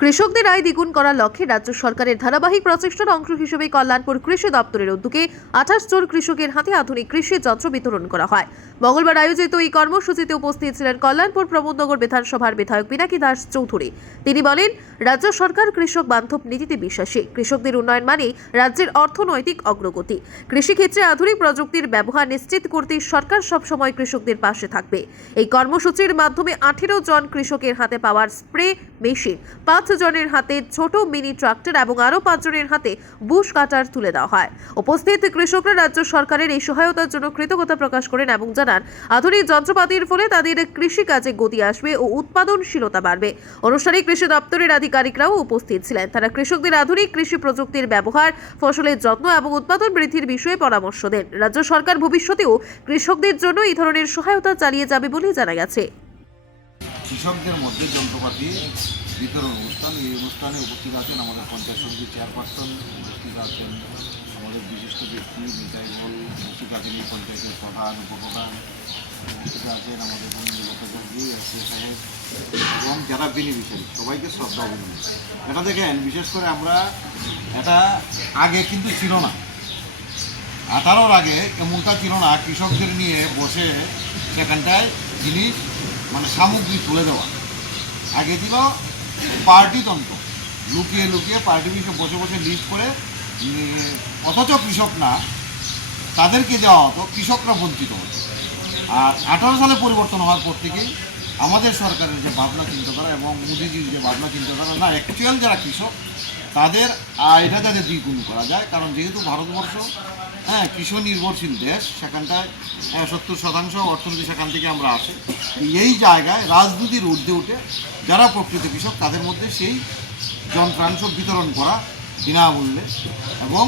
কৃষকদের আয় দ্বিগুণ করার লক্ষ্যে রাজ্য সরকারের ধারাবাহিক প্রচেষ্টার অংশ হিসেবে কল্যাণপুর কৃষি দপ্তরের উদ্যোগে 28 জন কৃষকের হাতে আধুনিক কৃষি যন্ত্র বিতরণ করা হয়। মঙ্গলবার আয়োজিত এই কর্মসূচিতে উপস্থিত ছিলেন কল্যাণপুর প্রমোদনগর বিধানসভার বিধায়ক পিনাকি দাস চৌধুরী। তিনি বলেন, রাজ্য সরকার কৃষক বান্ধব নীতিতে বিশ্বাসী। কৃষকদের উন্নয়ন মানে রাজ্যের অর্থনৈতিক অগ্রগতি। কৃষিক্ষেত্রে আধুনিক প্রযুক্তির ব্যবহার নিশ্চিত করতে সরকার সবসময় কৃষকদের পাশে থাকবে। এই কর্মসূচির মাধ্যমে 18 জন কৃষকের হাতে পাওয়ার স্প্রে মেশিন, 5 জনের হাতে ছোট মিনি ট্রাক্টর এবং আরো 5 জনের হাতে বুশ কাটার তুলে দেওয়া হয়। উপস্থিত কৃষকরা রাজ্য সরকারের এই সহায়তার জন্য কৃতজ্ঞতা প্রকাশ করেন এবং জানান, আধুনিক যন্ত্রপাতির ফলে তাদের কৃষিকাজে গতি আসবে ও উৎপাদনশীলতা বাড়বে। অনুষ্ঠানে কৃষি দপ্তরের আধিকারিকরাও উপস্থিত ছিলেন। তারা কৃষকদের আধুনিক কৃষি প্রযুক্তির ব্যবহার, ফসলের যত্ন এবং উৎপাদন বৃদ্ধির বিষয়ে পরামর্শ দেন। রাজ্য সরকার ভবিষ্যতেও কৃষকদের জন্য এই ধরনের সহায়তা চালিয়ে যাবে বলে জানা গেছে। কৃষকদের মধ্যে যন্ত্রপাতি বিতরণ অনুষ্ঠান, এই অনুষ্ঠানে উপস্থিত আছেন আমাদের পঞ্চায়েত সমিতির চেয়ারপারসন, উপস্থিত আছেন আমাদের বিশিষ্ট ব্যক্তি নিতাইবল, উপস্থিত আছেন এই পঞ্চায়েতের প্রধান, উপপ্রধান, উপস্থিত আছেন আমাদের বন্ধু এসপি সাহেব এবং যারা বেনিফিশিয়ারি, সবাইকে শ্রদ্ধা অভিনন্দন। এটা দেখেন, বিশেষ করে আমরা এটা আগে কিন্তু ছিল না, 18-র আগে এমনটা ছিল না কৃষকদের নিয়ে বসে সেখানটায় জিনিস মানে সামগ্রী তুলে দেওয়া। আগে ছিল পার্টিতন্ত্র, লুকিয়ে লুকিয়ে পার্টি বিষয়ে বসে বসে লিস্ট করে অথচ কৃষক না তাদেরকে দেওয়া হতো, কৃষকরা বঞ্চিত হতো। আর 18 সালে পরিবর্তন হওয়ার পর থেকেই আমাদের সরকারের যে ভাবনা চিন্তাধারা এবং মোদিজির যে ভাবনা চিন্তাধারা, না অ্যাকচুয়াল যারা কৃষক তাদের আয়টা যাতে দ্বিগুণ করা যায়। কারণ যেহেতু ভারতবর্ষ কৃষি নির্ভরশীল দেশ, সেখানটায় 70% অর্থনীতি সেখান থেকে আমরা আসি। এই জায়গায় রাজনীতির ঊর্ধ্বে উঠে যারা প্রকৃত কৃষক তাদের মধ্যে সেই যন্ত্রাংশ বিতরণ করা বিনামূল্যে, এবং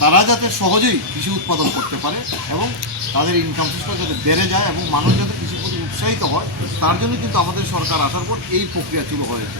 তারা যাতে সহজেই কৃষি উৎপাদন করতে পারে এবং তাদের ইনকাম সিস্টেম যাতে বেড়ে যায় এবং মানুষ যাতে কৃষির প্রতি উৎসাহিত হয়, তার জন্য কিন্তু আমাদের সরকার আসার পর এই প্রক্রিয়া শুরু হয়েছে।